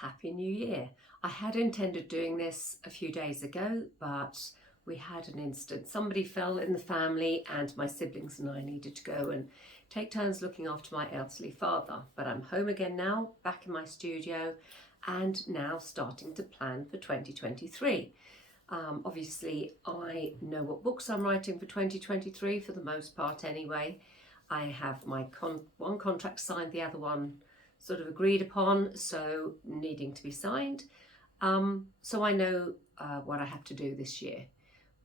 Happy New Year. I had intended doing this a few days ago, but we had an incident. Somebody fell in the family and my siblings and I needed to go and take turns looking after my elderly father. But I'm home again now, back in my studio, and now starting to plan for 2023. Obviously, I know what books I'm writing for 2023 for the most part anyway. I have my one contract signed, the other one sort of agreed upon, so needing to be signed. So I know what I have to do this year.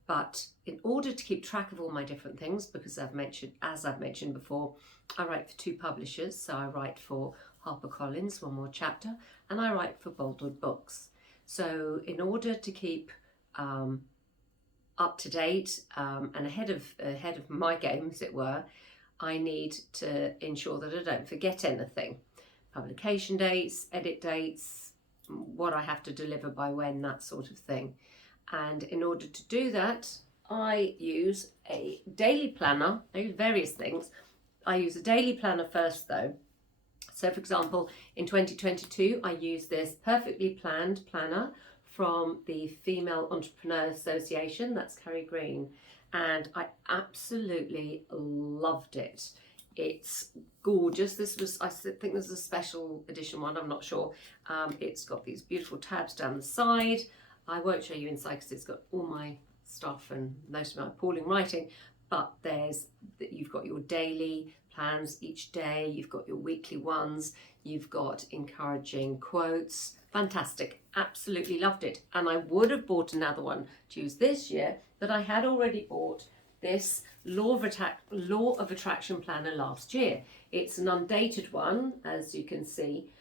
But in order to keep track of all my different things, because as I've mentioned before, I write for 2 publishers. So I write for HarperCollins One More Chapter, and I write for Boldwood Books. So in order to keep up to date and ahead of my game, as it were, I need to ensure that I don't forget anything. Publication dates, edit dates, what I have to deliver by when, that sort of thing. And in order to do that, I use a daily planner. I use various things. I use a daily planner first though. So for example, in 2022, I used this perfectly planned planner from the Female Entrepreneur Association, that's Kerry Green, and I absolutely loved it. It's gorgeous. I think this is a special edition one, I'm not sure. It's got these beautiful tabs down the side. I won't show you inside because it's got all my stuff and most of my appalling writing, but you've got your daily plans each day, you've got your weekly ones, you've got encouraging quotes. Fantastic, absolutely loved it. And I would have bought another one to use this year, but I had already bought this Law of Attraction planner last year. It's an undated one, as you can see.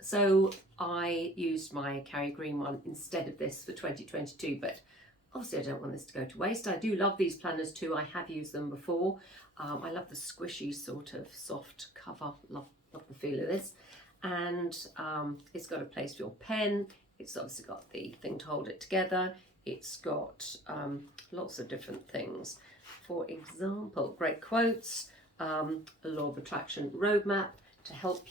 So I used my Kerry Green one instead of this for 2022, but obviously I don't want this to go to waste. I do love these planners too. I have used them before. I love the squishy sort of soft cover, love the feel of this. And it's got a place for your pen. It's obviously got the thing to hold it together. It's got lots of different things. For example, great quotes, a Law of Attraction roadmap to help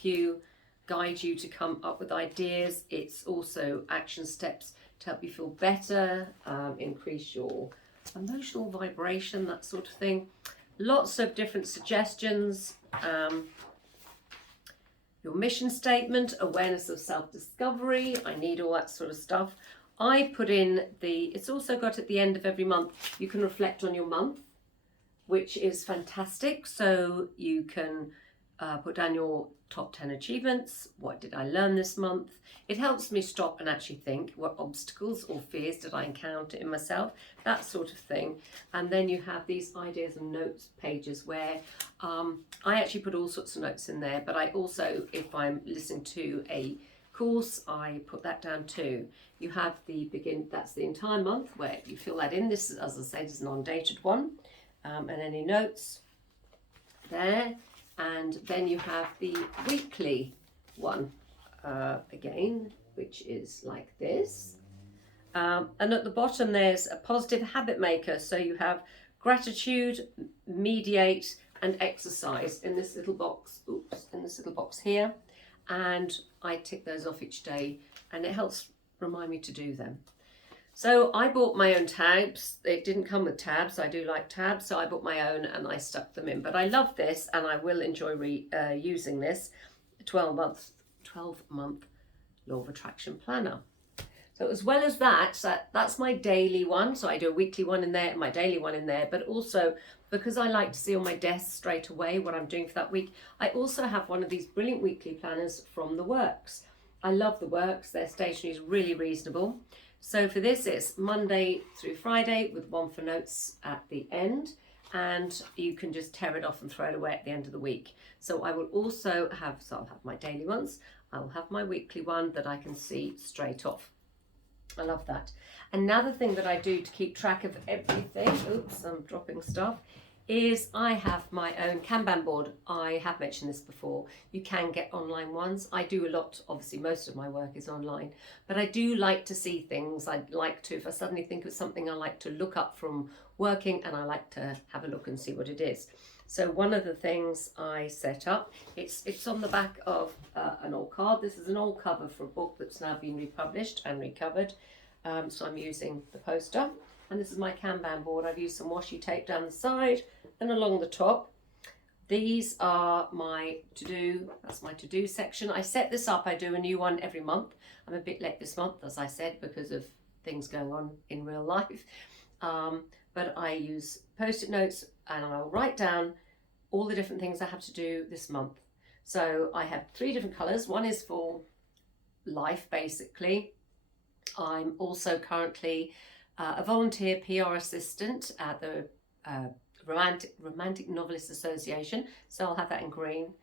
guide you to come up with ideas. It's also action steps to help you feel better, increase your emotional vibration, that sort of thing. Lots of different suggestions. Your mission statement, awareness of self-discovery. I need all that sort of stuff. I put in it's also got at the end of every month, you can reflect on your month, which is fantastic. So you can put down your top 10 achievements. What did I learn this month? It helps me stop and actually think, what obstacles or fears did I encounter in myself? That sort of thing. And then you have these ideas and notes pages where I actually put all sorts of notes in there, but I also, if I'm listening to a course, I put that down too. You have that's the entire month where you fill that in. This, as I said, is an undated one. And any notes there. And then you have the weekly one again, which is like this. And at the bottom, there's a positive habit maker. So you have gratitude, mediate, and exercise in this little box. In this little box here. And I tick those off each day, and it helps remind me to do them. So I bought my own tabs. It didn't come with tabs. I do like tabs, so I bought my own and I stuck them in. But I love this, and I will enjoy using this 12-month Law of Attraction planner. So as well as that's my daily one. So I do a weekly one in there and my daily one in there. But also, because I like to see on my desk straight away what I'm doing for that week, I also have one of these brilliant weekly planners from The Works. I love The Works. Their stationery is really reasonable. So for this, it's Monday through Friday with one for notes at the end, and you can just tear it off and throw it away at the end of the week. So I will also I'll have my daily ones. I will have my weekly one that I can see straight off. I love that. Another thing that I do to keep track of everything, oops, I'm dropping stuff, is I have my own Kanban board. I have mentioned this before. You can get online ones. I do a lot, obviously most of my work is online, but I do like to see things. I'd like to, if I suddenly think of something I like to look up from working, and I like to have a look and see what it is. So one of the things I set up, it's on the back of an old card. This is an old cover for a book that's now been republished and recovered. So I'm using the poster. And this is my Kanban board. I've used some washi tape down the side and along the top. These are my to-do, that's my to-do section. I set this up, I do a new one every month. I'm a bit late this month, as I said, because of things going on in real life. But I use post-it notes and I'll write down all the different things I have to do this month. So I have 3 different colours. One is for life, basically. I'm also currently a volunteer PR assistant at the Romantic Novelist Association, so I'll have that in green.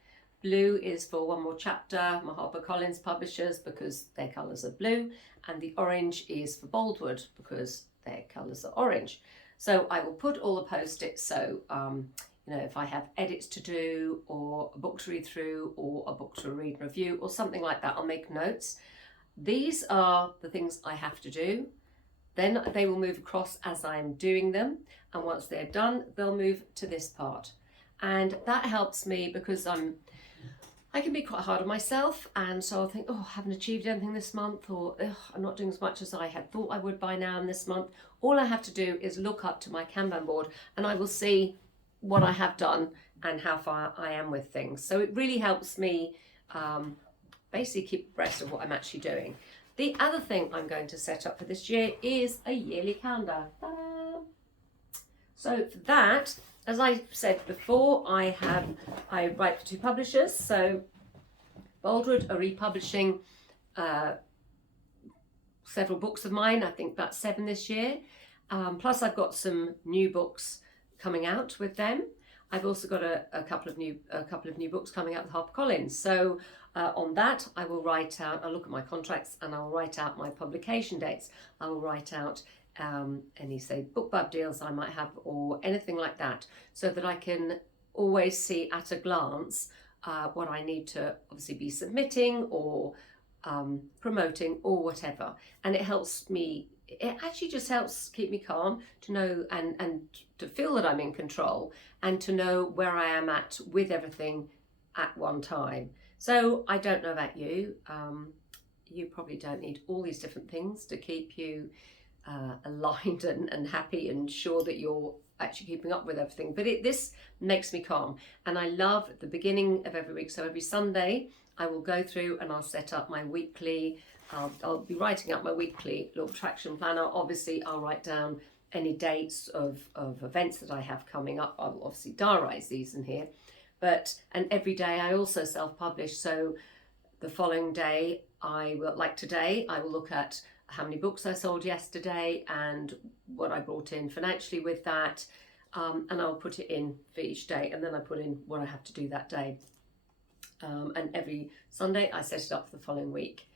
Blue is for One More Chapter, my HarperCollins publishers, because their colours are blue, and the orange is for Boldwood because their colours are orange. So I will put all the post-its, so you know, if I have edits to do or a book to read through or a book to read and review or something like that, I'll make notes. These are the things I have to do. Then they will move across as I'm doing them. And once they're done, they'll move to this part. And that helps me because I can be quite hard on myself. And so I'll think, oh, I haven't achieved anything this month, or I'm not doing as much as I had thought I would by now in this month. All I have to do is look up to my Kanban board and I will see what I have done and how far I am with things. So it really helps me basically keep abreast of what I'm actually doing. The other thing I'm going to set up for this year is a yearly calendar. Ta-da! So for that, as I said before, I write for 2 publishers. So Boldwood are republishing several books of mine. I think about 7 this year. Plus I've got some new books coming out with them. I've also got a couple of new books coming out with HarperCollins. So on that, I will write out. I'll look at my contracts and I'll write out my publication dates. I will write out any, say, BookBub deals I might have or anything like that, so that I can always see at a glance what I need to obviously be submitting or promoting or whatever. And it helps me. It actually just helps keep me calm to know and to feel that I'm in control and to know where I am at with everything at one time. So I don't know about you. You probably don't need all these different things to keep you aligned and happy and sure that you're actually keeping up with everything. But this makes me calm. And I love at the beginning of every week, so every Sunday, I will go through and I'll set up my weekly I'll be writing up my weekly law of attraction planner. Obviously, I'll write down any dates of events that I have coming up. I'll obviously diarise these in here. And every day I also self-publish. So the following day, like today, I will look at how many books I sold yesterday and what I brought in financially with that. And I'll put it in for each day. And then I put in what I have to do that day. And every Sunday, I set it up for the following week.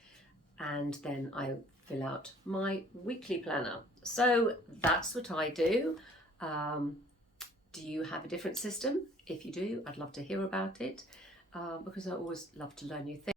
And then I fill out my weekly planner. So that's what I do. Do you have a different system? If you do, I'd love to hear about it because I always love to learn new things.